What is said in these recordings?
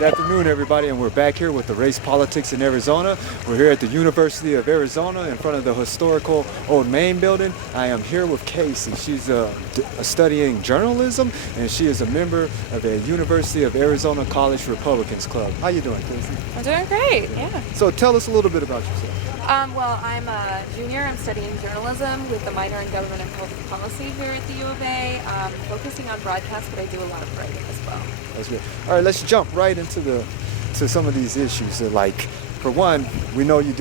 Good afternoon, everybody, and we're back here with the Race Politics in Arizona. We're here at the University of Arizona in front of the historical Old Main building. I am here with Casey. She's studying journalism, and she is a member of the University of Arizona College Republicans Club. How you doing, Casey? I'm doing great, yeah. So tell us a little bit about yourself. Well, I'm a junior. I'm studying journalism with a minor in government and public policy here at the U of A, focusing on broadcast, but I do a lot of writing as well. That's good. All right, let's jump right into some of these issues. Like, for one, we know you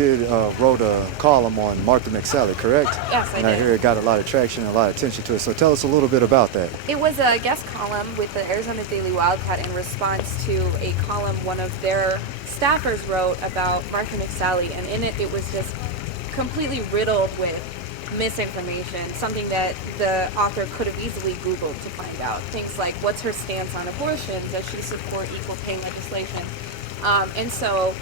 wrote a column on Martha McSally, correct? Yes, I And I did. hear it got a lot of traction and a lot of attention to it. So tell us a little bit about that. It was a guest column with the Arizona Daily Wildcat in response to a column one of their staffers wrote about Martha McSally, and in it was just completely riddled with misinformation, something that the author could have easily Googled to find out. Things like, what's her stance on abortion? Does she support equal pay legislation? And so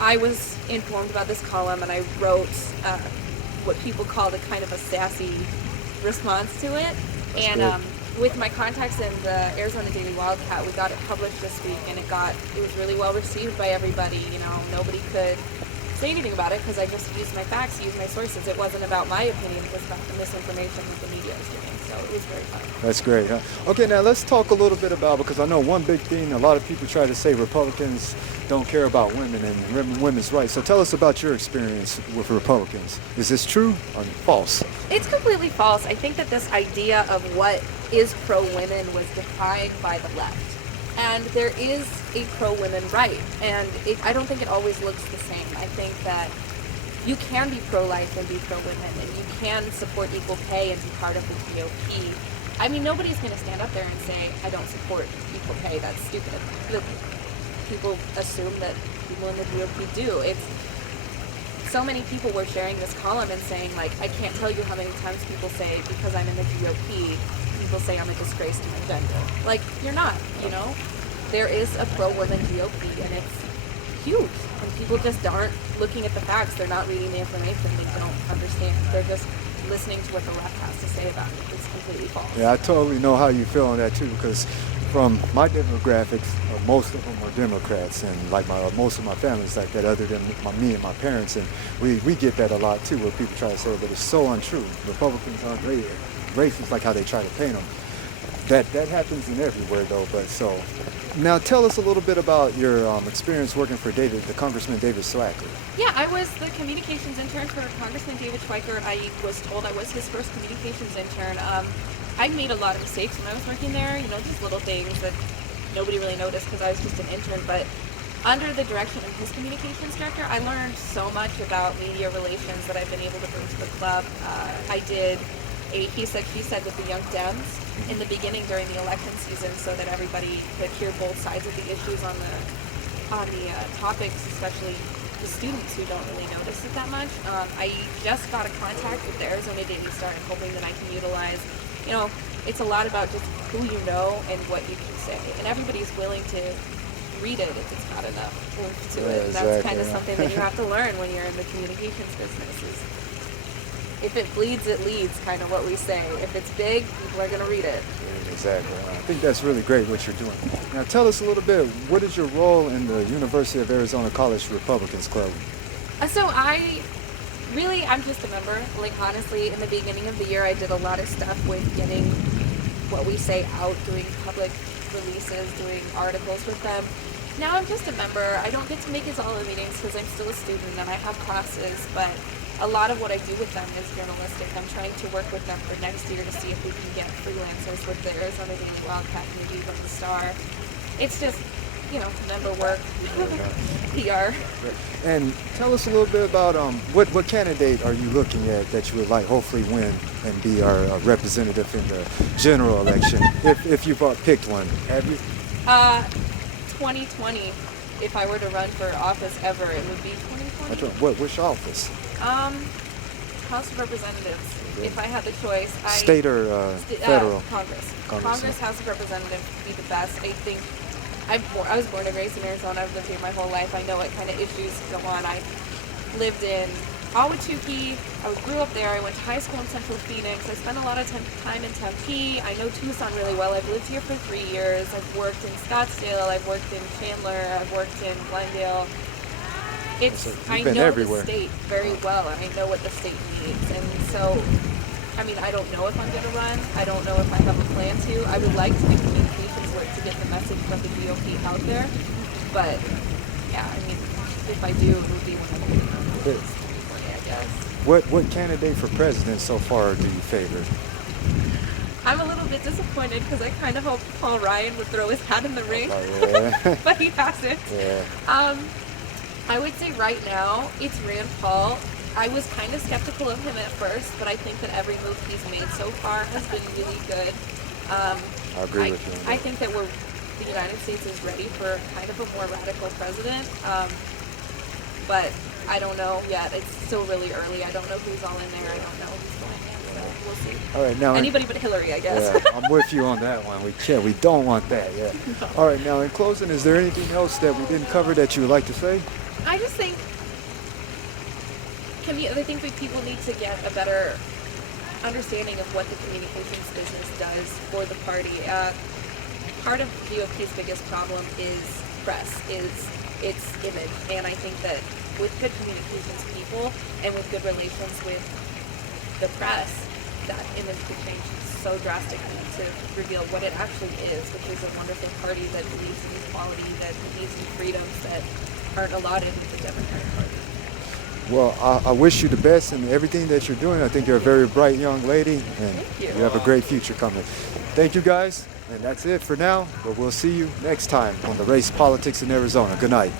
I was informed about this column, and I wrote what people called a kind of a sassy response to it. And with my contacts in the Arizona Daily Wildcat, we got it published this week, and it was really well received by everybody. You know, nobody could say anything about it because I just used my facts, used my sources. It wasn't about my opinion, it was about the misinformation that the media was giving. So it was very fun. That's great, huh? Okay, now let's talk a little bit about, because I know one big thing, a lot of people try to say Republicans don't care about women and women's rights. So tell us about your experience with Republicans. Is this true or false? It's completely false. I think that this idea of what is pro-women was defined by the left. And there is a pro-women right, and I don't think it always looks the same. I think that you can be pro-life and be pro-women, and you can support equal pay and be part of the GOP. I mean, nobody's going to stand up there and say, I don't support equal pay. That's stupid. People assume that people in the GOP do. So many people were sharing this column and saying, like, I can't tell you how many times people say, because I'm in the GOP, people say I'm a disgrace to my gender. Like, you're not, you know? There is a pro-women GOP, and it's huge. And people just aren't looking at the facts. They're not reading the information. They don't understand. They're just listening to what the left has to say about it. It's completely false. Yeah, I totally know how you feel on that too, because from my demographics, most of them are Democrats, and like most of my family's like that, other than me and my parents, and we get that a lot too, where people try to say, but it's so untrue. Republicans aren't racist like how they try to paint them. That happens in everywhere though. But so now tell us a little bit about your experience working for the Congressman David Schweiker. Yeah, I was the communications intern for Congressman David Schweiker. I was told I was his first communications intern. I made a lot of mistakes when I was working there, you know, just little things that nobody really noticed because I was just an intern. But under the direction of his communications director, I learned so much about media relations that I've been able to bring to the club. I did a he said, she said with the Young Dems in the beginning during the election season so that everybody could hear both sides of the issues on the topics, especially the students who don't really notice it that much. I just got a contact with the Arizona Daily Star and hoping that I can utilize, you know, it's a lot about just who you know and what you can say. And everybody's willing to read it if it's not enough oomph to it. And that's kind of something that you have to learn when you're in the communications business is if it bleeds, it leads, kind of what we say. If it's big, people are going to read it. Exactly. I think that's really great what you're doing. Now tell us a little bit, what is your role in the University of Arizona College Republicans Club? I'm just a member. Like, honestly, in the beginning of the year, I did a lot of stuff with getting what we say out, doing public releases, doing articles with them. Now I'm just a member. I don't get to make it to all the meetings because I'm still a student and I have classes, but a lot of what I do with them is journalistic. I'm trying to work with them for next year to see if we can get freelancers with the Arizona Daily Wildcat and the Viva the Star. It's just, you know, member work, PR. And tell us a little bit about what candidate are you looking at that you would like hopefully win and be our representative in the general election, if you've picked one. Have you? 2020. If I were to run for office ever, it would be 2020. Which office? House of Representatives. If I had the choice, State or federal? Congress, House of Representatives would be the best. I think I was born and raised in Arizona. I've lived here my whole life. I know what kind of issues go on. I lived in Ahwatukee. I grew up there. I went to high school in Central Phoenix. I spent a lot of time in Tempe. I know Tucson really well. I've lived here for 3 years. I've worked in Scottsdale. I've worked in Chandler. I've worked in Glendale. So you've I been know everywhere. the state very well, and I know what the state needs. And so, I mean, I don't know if I'm going to run. I don't know if I have a plan to. I would like to do communications work to get the message from the GOP out there. But yeah, I mean, if I do, it would be one of the I guess. What candidate for president so far do you favor? I'm a little bit disappointed because I kind of hoped Paul Ryan would throw his hat in the ring, Oh, yeah. but he hasn't. Yeah. I would say right now it's Rand Paul. I was kind of skeptical of him at first, but I think that every move he's made so far has been really good. I agree with you on that. I think that the United States is ready for kind of a more radical president. But I don't know yet. It's still really early. I don't know who's all in there. I don't know who's going in. So we'll see. All right, now Anybody but Hillary, I guess. yeah, I'm with you on that one. We don't want that. Yeah. All right, now in closing, is there anything else that we didn't cover that you would like to say? I just think I think that people need to get a better understanding of what the communications business does for the party. Part of GOP's biggest problem is press, is its image, and I think that with good communications people and with good relations with the press, that image could change so drastically to reveal what it actually is, which is a wonderful party that believes in equality, that believes in freedoms that aren't allotted with the Democratic Party. Well, I wish you the best in everything that you're doing. I think you're a very bright young lady, and Thank you. you have a great future coming. Thank you, guys, and that's it for now. But we'll see you next time on the Race Politics in Arizona. Good night.